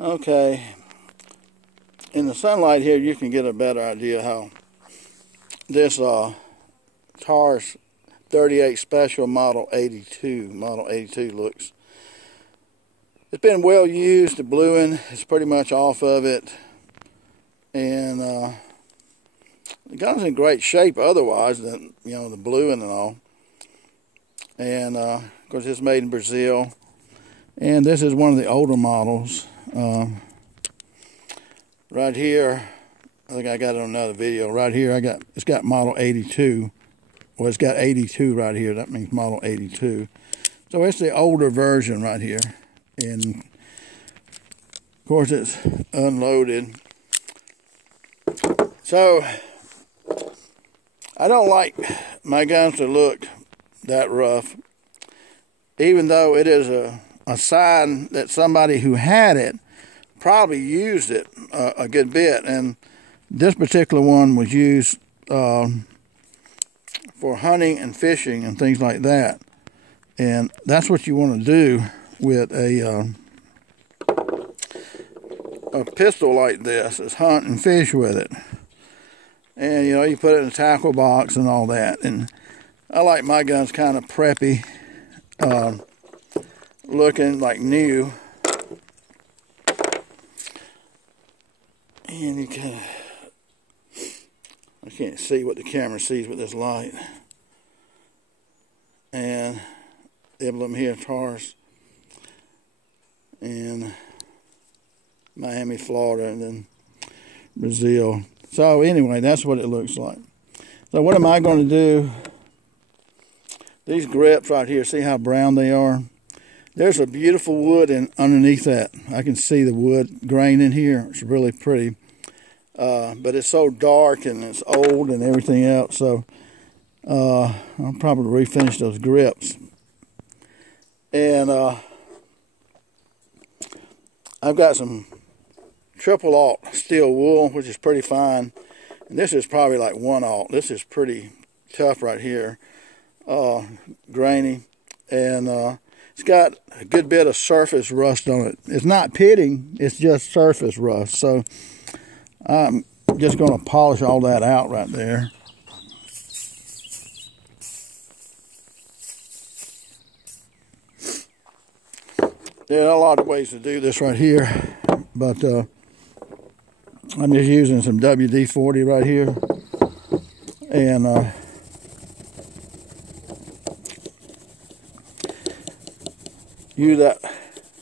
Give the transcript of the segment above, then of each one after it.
Okay, in the sunlight here you can get a better idea how this Taurus 38 Special Model 82 looks. It's been well used. The bluing is pretty much off of it, and the gun's in great shape otherwise than, you know, the bluing and all. And of course it's made in Brazil, and this is one of the older models. Right here, I think I got it on another video. Right here, it's got model 82. Well, it's got 82 right here. That means model 82. So it's the older version right here. And of course it's unloaded. So I don't like my guns to look that rough, even though it is a sign that somebody who had it probably used it a good bit. And this particular one was used for hunting and fishing and things like that. And that's what you want to do with a pistol like this, is hunt and fish with it. And you know, you put it in a tackle box and all that. And I like my guns kind of preppy, looking like new. And you can, I can't see what the camera sees with this light. And the emblem here, Taurus, and Miami, Florida, and then Brazil. So anyway, that's what it looks like. So what am I going to do? These grips right here, see how brown they are? There's a beautiful wood underneath that. I can see the wood grain in here. It's really pretty. But it's so dark and it's old and everything else. So I'll probably refinish those grips. And I've got some triple alt steel wool, which is pretty fine. And this is probably like 1 alt. This is pretty tough right here. Grainy. And it's got a good bit of surface rust on it. It's not pitting, it's just surface rust. So I'm just going to polish all that out right there. There are a lot of ways to do this right here, but I'm just using some WD-40 right here, and use that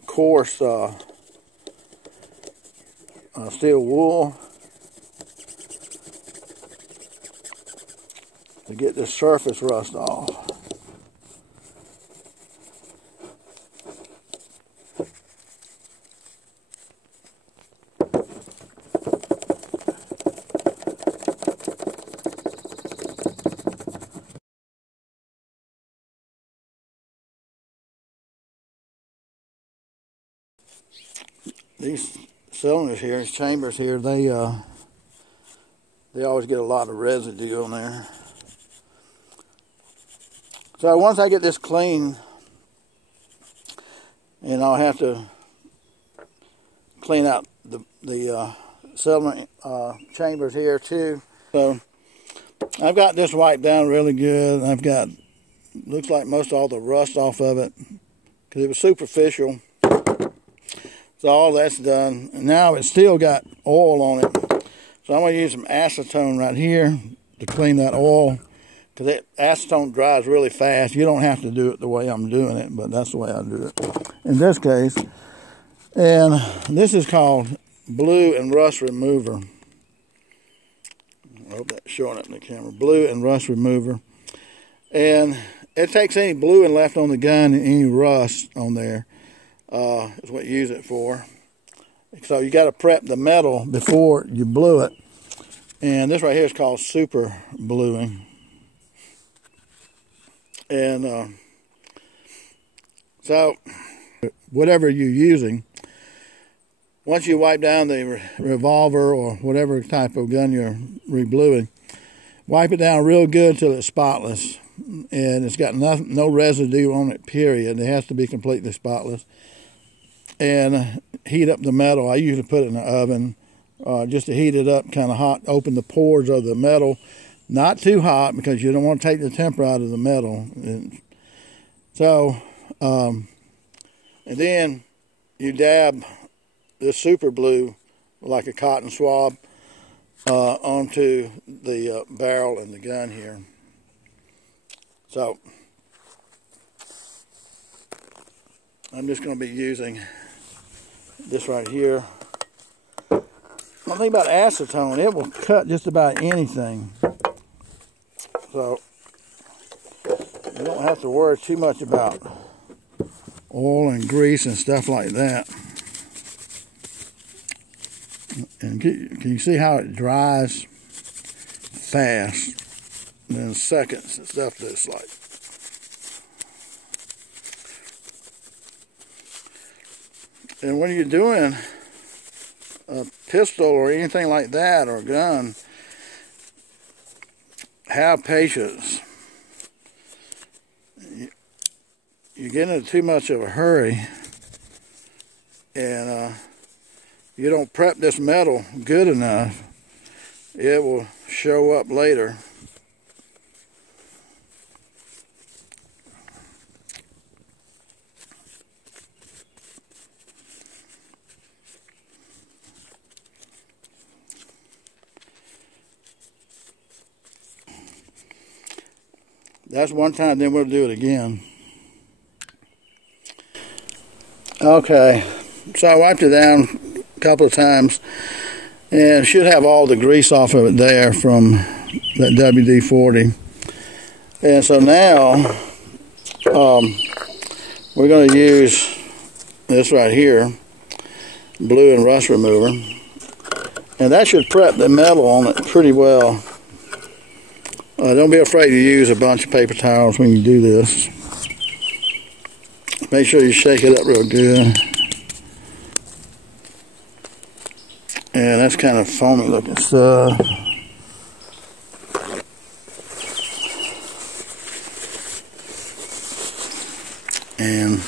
coarse steel wool to get this surface rust off. These cylinders here, these chambers here, they always get a lot of residue on there. So once I get this clean, and I'll have to clean out the cylinder chambers here too. So I've got this wiped down really good. I've got, looks like most all the rust off of it, because it was superficial. So all that's done. And now it's still got oil on it. So I'm going to use some acetone right here to clean that oil, because that acetone dries really fast. You don't have to do it the way I'm doing it, but that's the way I do it in this case. And this is called Blue and Rust Remover. I hope that's showing up in the camera. Blue and Rust Remover. And it takes any bluing left on the gun and any rust on there. Is what you use it for. So you got to prep the metal before you blue it. And this right here is called super bluing. And so whatever you're using, once you wipe down the revolver or whatever type of gun you're rebluing, wipe it down real good till it's spotless. And it's got no residue on it, period. It has to be completely spotless. and heat up the metal. I usually put it in the oven just to heat it up kind of hot, open the pores of the metal. Not too hot because you don't want to take the temper out of the metal. And so, and then you dab this super glue like a cotton swab onto the barrel and the gun here. So I'm just going to be using this right here. One thing about acetone, it will cut just about anything. So you don't have to worry too much about oil and grease and stuff like that. And can you see how it dries fast? And in seconds and stuff that's like. And when you're doing a pistol or anything like that, or a gun, have patience. You get into too much of a hurry, and you don't prep this metal good enough, it will show up later. That's one time, then we'll do it again. Okay, so I wiped it down a couple of times and should have all the grease off of it there from that WD-40. And so now we're going to use this right here, blue and rust remover, and that should prep the metal on it pretty well. Don't be afraid to use a bunch of paper towels when you do this. Make sure you shake it up real good. And that's kind of foamy looking stuff. And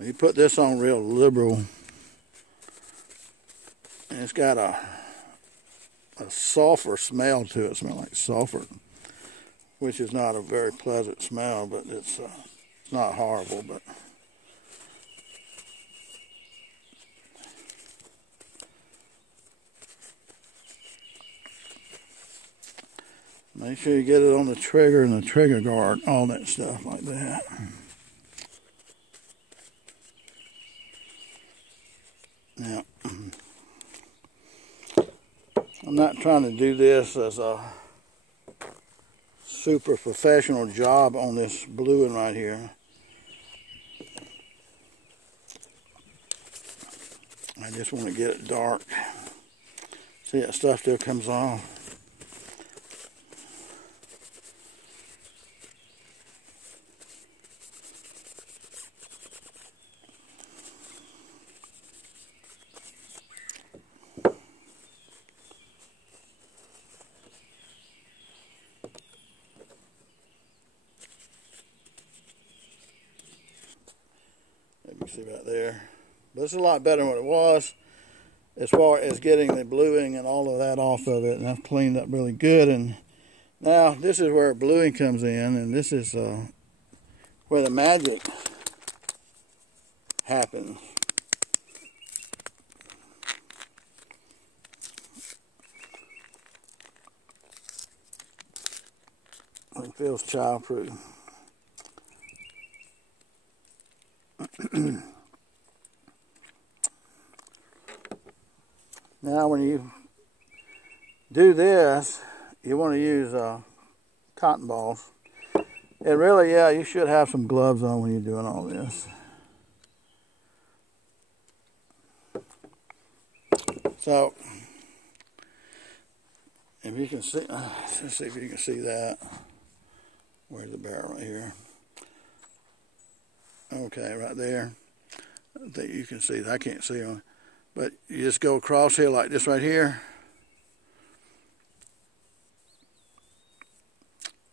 you put this on real liberal, and it's got a sulfur smell to it. It smells like sulfur, which is not a very pleasant smell, but it's not horrible. But make sure you get it on the trigger and the trigger guard, all that stuff like that. Now, I'm not trying to do this as a super professional job on this bluing right here. I just want to get it dark. See, that stuff still comes off. You see right there, but it's a lot better than what it was as far as getting the bluing and all of that off of it, and I've cleaned up really good. And now this is where bluing comes in, and this is where the magic happens. It feels childproof. Now when you do this, you want to use cotton balls. And really, yeah, you should have some gloves on when you're doing all this. So, if you can see, let's see if you can see that. Where's the barrel? Right here. Okay, right there. I think you can see it. I can't see on. But you just go across here like this right here.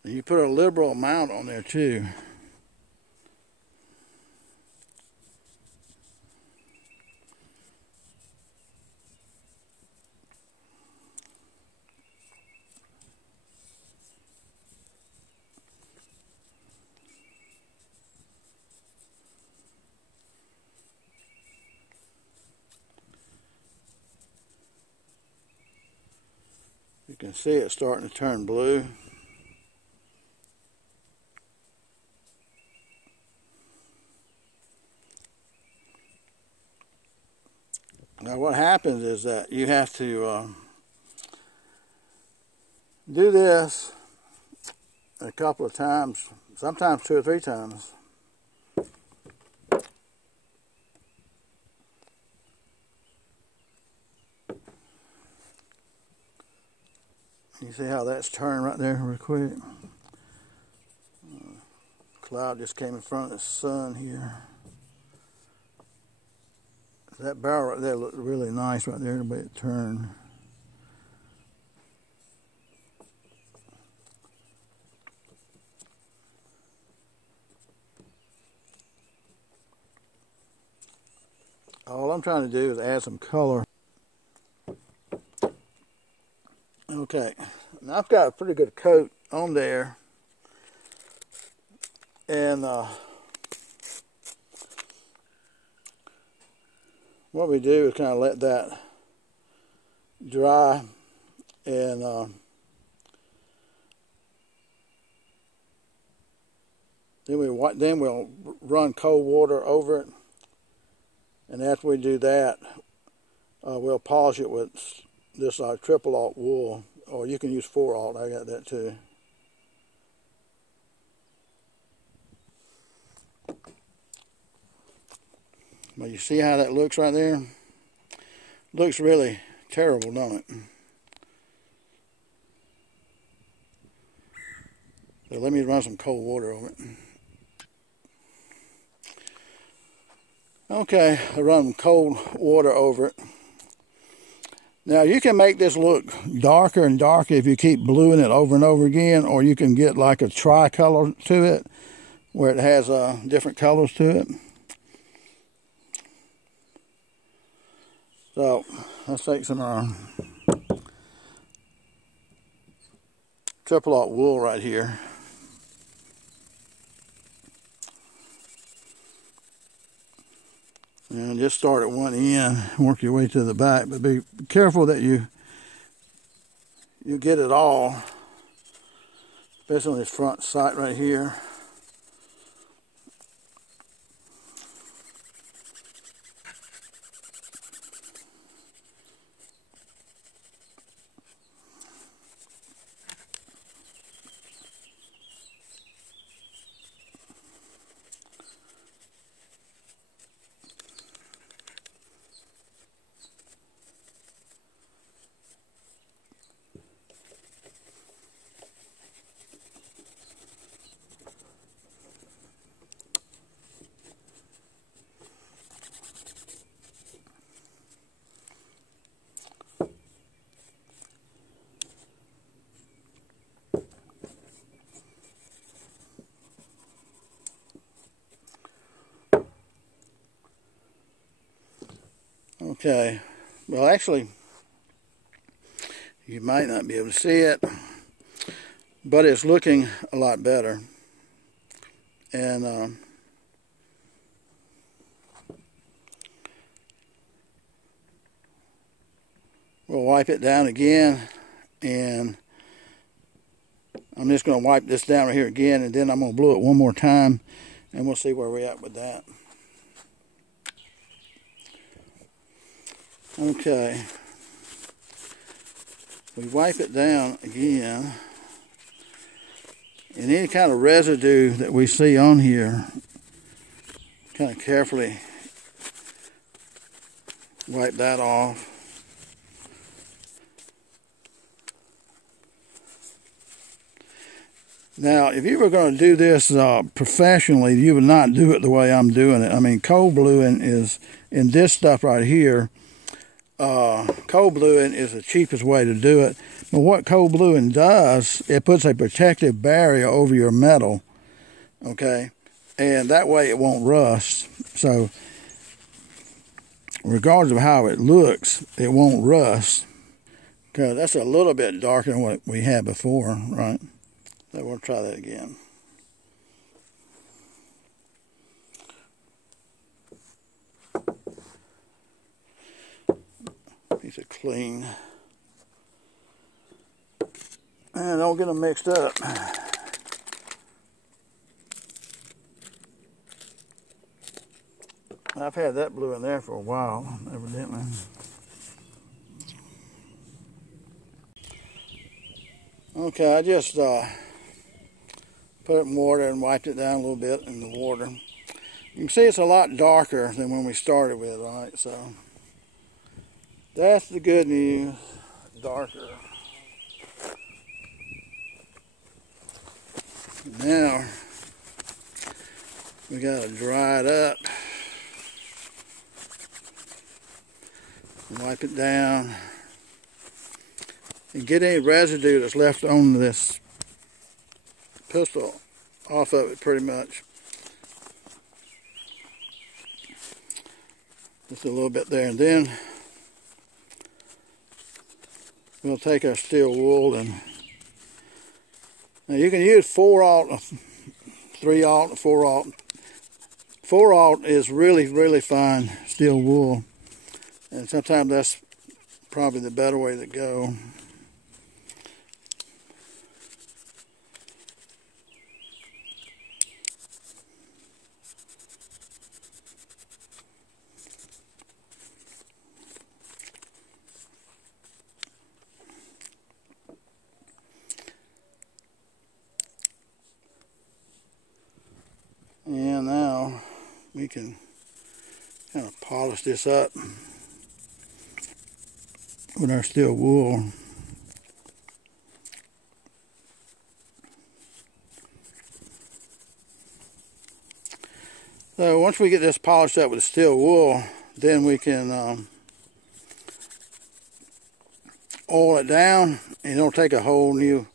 And you put a liberal amount on there too. You can see it starting to turn blue. Now what happens is that you have to do this a couple of times, sometimes 2 or 3 times. You see how that's turned right there real quick? Cloud just came in front of the sun here. That barrel right there looked really nice right there, but it turned. All I'm trying to do is add some color. Okay, now I've got a pretty good coat on there, and what we do is kind of let that dry, and then we'll run cold water over it, and after we do that, we'll polish it with this triple alt wool, or you can use 4 alt. I got that too. But you see how that looks right there? Looks really terrible, don't it? So let me run some cold water over it. Okay, I run cold water over it. Now you can make this look darker and darker if you keep bluing it over and over again, or you can get like a tricolor to it where it has different colors to it. So let's take some triple alt wool right here. And just start at one end, work your way to the back, but be careful that you get it all, especially on this front sight right here. Okay, well actually, you might not be able to see it, but it's looking a lot better. And we'll wipe it down again, and I'm just going to wipe this down right here again, and then I'm going to blow it one more time, and we'll see where we're at with that. Okay, we wipe it down again, and any kind of residue that we see on here, kind of carefully wipe that off. Now, if you were going to do this professionally, you would not do it the way I'm doing it. I mean, cold bluing is in this stuff right here. cold bluing is the cheapest way to do it. But what cold bluing does, it puts a protective barrier over your metal, okay? And that way it won't rust. So regardless of how it looks, it won't rust. Okay, that's a little bit darker than what we had before, right? So we'll try that again. Piece of clean. And don't get them mixed up. I've had that blue in there for a while, evidently. Okay, I just put it in water and wiped it down a little bit in the water. You can see it's a lot darker than when we started with, right? So that's the good news, darker. Now we gotta dry it up. Wipe it down. And get any residue that's left on this pistol off of it pretty much. Just a little bit there, and then we'll take our steel wool, and now you can use 4/0, 3/0, 4/0. 4/0 is really fine steel wool, and sometimes that's probably the better way to go. And now we can kind of polish this up with our steel wool. So once we get this polished up with the steel wool, then we can oil it down, and it'll take a whole new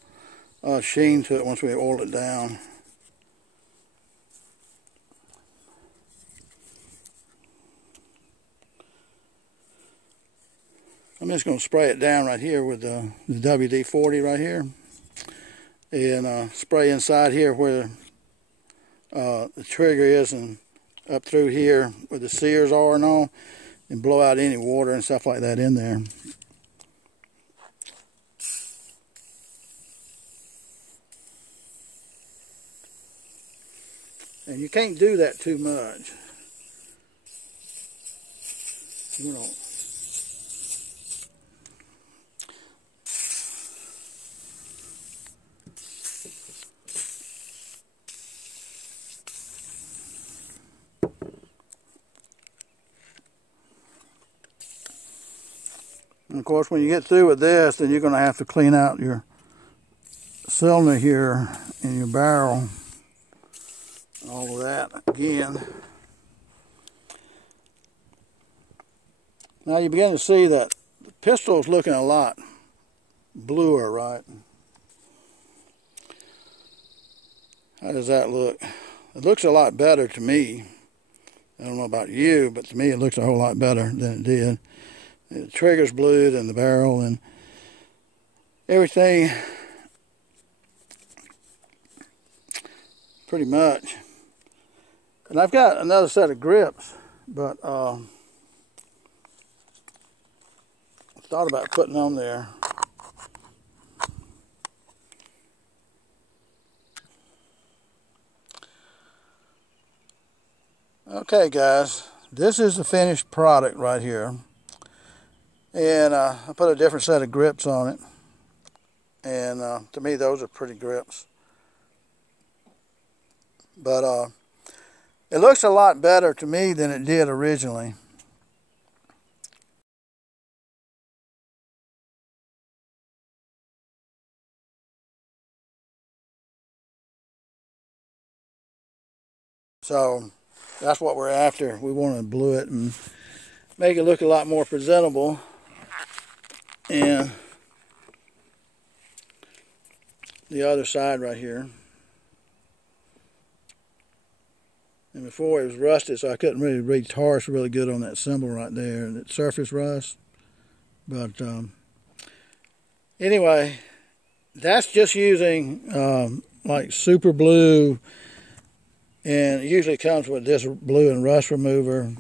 sheen to it once we oil it down. I'm just going to spray it down right here with the WD-40 right here, and spray inside here where the trigger is, and up through here where the sears are and all, and blow out any water and stuff like that in there. And you can't do that too much. You know. And of course, when you get through with this, then you're going to have to clean out your cylinder here in your barrel. All of that again. Now you begin to see that the pistol is looking a lot bluer, right? How does that look? It looks a lot better to me. I don't know about you, but to me it looks a whole lot better than it did. The trigger's blued and the barrel and everything pretty much. And I've got another set of grips, but I thought about putting on there. Okay guys, this is the finished product right here. And I put a different set of grips on it. And to me those are pretty grips. But it looks a lot better to me than it did originally. So that's what we're after. We want to blue it and make it look a lot more presentable. And the other side right here. And before it was rusted, so I couldn't really read Taurus really good on that symbol right there, and it's surface rust. But anyway, that's just using like super blue, and it usually comes with this blue and rust remover.